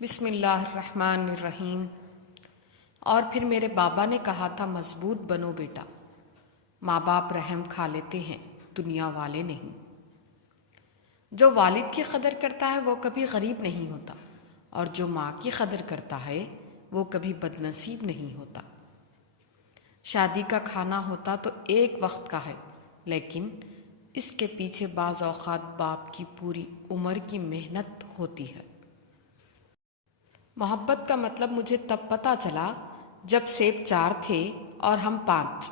بسم اللہ الرحمن الرحیم۔ اور پھر میرے بابا نے کہا تھا مضبوط بنو بیٹا، ماں باپ رحم کھا لیتے ہیں، دنیا والے نہیں۔ جو والد کی قدر کرتا ہے وہ کبھی غریب نہیں ہوتا، اور جو ماں کی قدر کرتا ہے وہ کبھی بد نصیب نہیں ہوتا۔ شادی کا کھانا ہوتا تو ایک وقت کا ہے، لیکن اس کے پیچھے بعض اوقات باپ کی پوری عمر کی محنت ہوتی ہے۔ محبت کا مطلب مجھے تب پتہ چلا جب سیب 4 تھے اور ہم 5،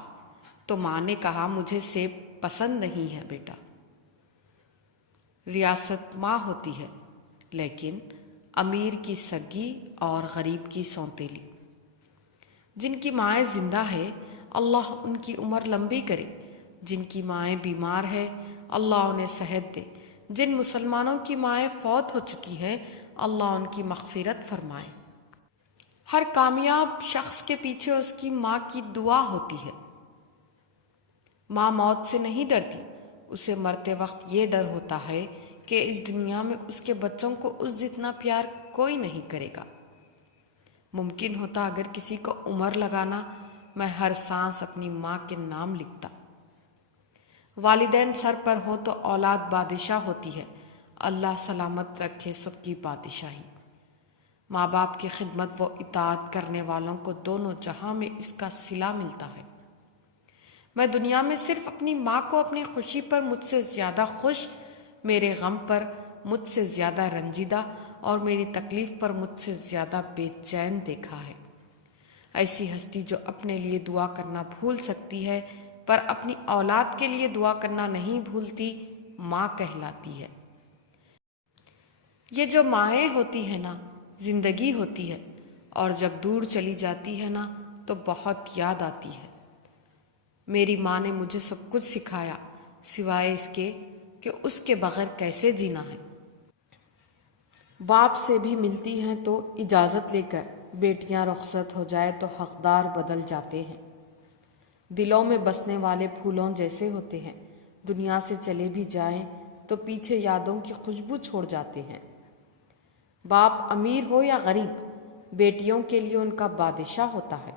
تو ماں نے کہا مجھے سیب پسند نہیں ہے بیٹا۔ ریاست ماں ہوتی ہے، لیکن امیر کی سگی اور غریب کی سونتیلی۔ جن کی مائیں زندہ ہے اللہ ان کی عمر لمبی کرے، جن کی مائیں بیمار ہے اللہ انہیں صحت دے، جن مسلمانوں کی مائیں فوت ہو چکی ہے اللہ ان کی مغفرت فرمائے۔ ہر کامیاب شخص کے پیچھے اس کی ماں کی دعا ہوتی ہے۔ ماں موت سے نہیں ڈرتی، اسے مرتے وقت یہ ڈر ہوتا ہے کہ اس دنیا میں اس کے بچوں کو اس جتنا پیار کوئی نہیں کرے گا۔ ممکن ہوتا اگر کسی کو عمر لگانا، میں ہر سانس اپنی ماں کے نام لکھتا۔ والدین سر پر ہو تو اولاد بادشاہ ہوتی ہے، اللہ سلامت رکھے سب کی بادشاہی۔ ماں باپ کی خدمت و اطاعت کرنے والوں کو دونوں جہاں میں اس کا صلہ ملتا ہے۔ میں دنیا میں صرف اپنی ماں کو اپنی خوشی پر مجھ سے زیادہ خوش، میرے غم پر مجھ سے زیادہ رنجیدہ اور میری تکلیف پر مجھ سے زیادہ بے چین دیکھا ہے۔ ایسی ہستی جو اپنے لیے دعا کرنا بھول سکتی ہے پر اپنی اولاد کے لیے دعا کرنا نہیں بھولتی، ماں کہلاتی ہے۔ یہ جو مائیں ہوتی ہیں نا، زندگی ہوتی ہے، اور جب دور چلی جاتی ہے نا تو بہت یاد آتی ہے۔ میری ماں نے مجھے سب کچھ سکھایا سوائے اس کے کہ اس کے بغیر کیسے جینا ہے۔ باپ سے بھی ملتی ہیں تو اجازت لے کر، بیٹیاں رخصت ہو جائے تو حقدار بدل جاتے ہیں۔ دلوں میں بسنے والے پھولوں جیسے ہوتے ہیں، دنیا سے چلے بھی جائیں تو پیچھے یادوں کی خوشبو چھوڑ جاتے ہیں۔ باپ امیر ہو یا غریب، بیٹیوں کے لیے ان کا بادشاہ ہوتا ہے۔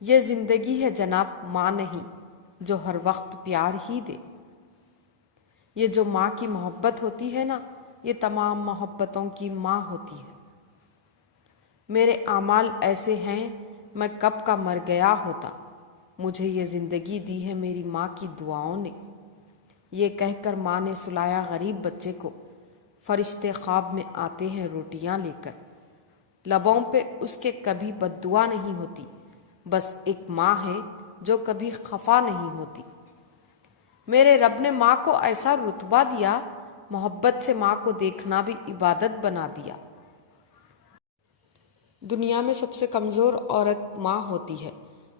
یہ زندگی ہے جناب، ماں نہیں جو ہر وقت پیار ہی دے۔ یہ جو ماں کی محبت ہوتی ہے نا، یہ تمام محبتوں کی ماں ہوتی ہے۔ میرے اعمال ایسے ہیں میں کب کا مر گیا ہوتا، مجھے یہ زندگی دی ہے میری ماں کی دعاؤں نے۔ یہ کہہ کر ماں نے سلایا غریب بچے کو، فرشتے خواب میں آتے ہیں روٹیاں لے کر۔ لبوں پہ اس کے کبھی بد دعا نہیں ہوتی، بس ایک ماں ہے جو کبھی خفا نہیں ہوتی۔ میرے رب نے ماں کو ایسا رتبہ دیا، محبت سے ماں کو دیکھنا بھی عبادت بنا دیا۔ دنیا میں سب سے کمزور عورت ماں ہوتی ہے۔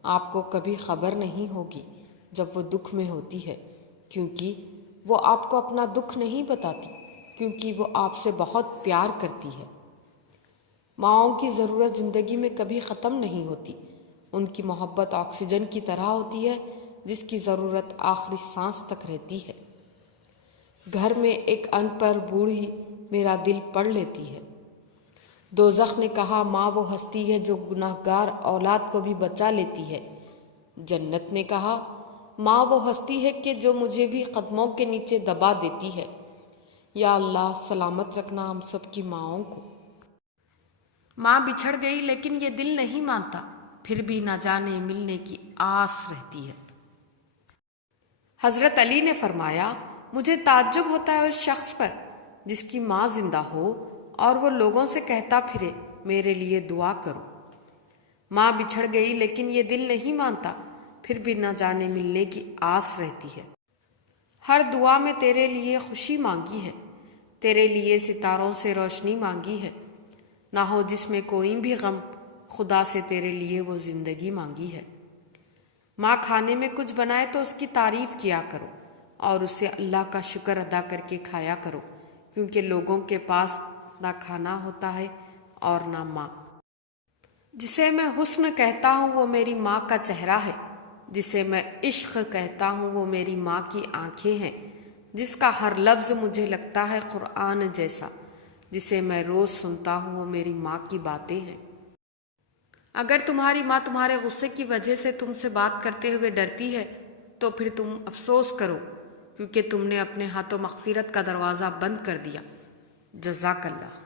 آپ کو کبھی خبر نہیں ہوگی جب وہ دکھ میں ہوتی ہے، کیونکہ وہ آپ کو اپنا دکھ نہیں بتاتی، کیونکہ وہ آپ سے بہت پیار کرتی ہے۔ ماؤں کی ضرورت زندگی میں کبھی ختم نہیں ہوتی۔ ان کی محبت آکسیجن کی طرح ہوتی ہے جس کی ضرورت آخری سانس تک رہتی ہے۔ گھر میں ایک ان پڑھ بوڑھی میرا دل پڑھ لیتی ہے۔ دوزخ نے کہا ماں وہ ہستی ہے جو گناہگار اولاد کو بھی بچا لیتی ہے۔ جنت نے کہا ماں وہ ہستی ہے کہ جو مجھے بھی قدموں کے نیچے دبا دیتی ہے۔ یا اللہ سلامت رکھنا ہم سب کی ماؤں کو۔ ماں بچھڑ گئی لیکن یہ دل نہیں مانتا، پھر بھی نہ جانے ملنے کی آس رہتی ہے۔ حضرت علی نے فرمایا مجھے تعجب ہوتا ہے اس شخص پر جس کی ماں زندہ ہو اور وہ لوگوں سے کہتا پھرے میرے لیے دعا کرو۔ ماں بچھڑ گئی لیکن یہ دل نہیں مانتا، پھر بھی نہ جانے ملنے کی آس رہتی ہے۔ ہر دعا میں تیرے لیے خوشی مانگی ہے، تیرے لیے ستاروں سے روشنی مانگی ہے۔ نہ ہو جس میں کوئی بھی غم، خدا سے تیرے لیے وہ زندگی مانگی ہے۔ ماں کھانے میں کچھ بنائے تو اس کی تعریف کیا کرو اور اسے اللہ کا شکر ادا کر کے کھایا کرو، کیونکہ لوگوں کے پاس نہ کھانا ہوتا ہے اور نہ ماں۔ جسے میں حسن کہتا ہوں وہ میری ماں کا چہرہ ہے، جسے میں عشق کہتا ہوں وہ میری ماں کی آنکھیں ہیں، جس کا ہر لفظ مجھے لگتا ہے قرآن جیسا، جسے میں روز سنتا ہوں وہ میری ماں کی باتیں ہیں۔ اگر تمہاری ماں تمہارے غصے کی وجہ سے تم سے بات کرتے ہوئے ڈرتی ہے تو پھر تم افسوس کرو، کیونکہ تم نے اپنے ہاتھوں مغفرت کا دروازہ بند کر دیا۔ جزاک اللہ۔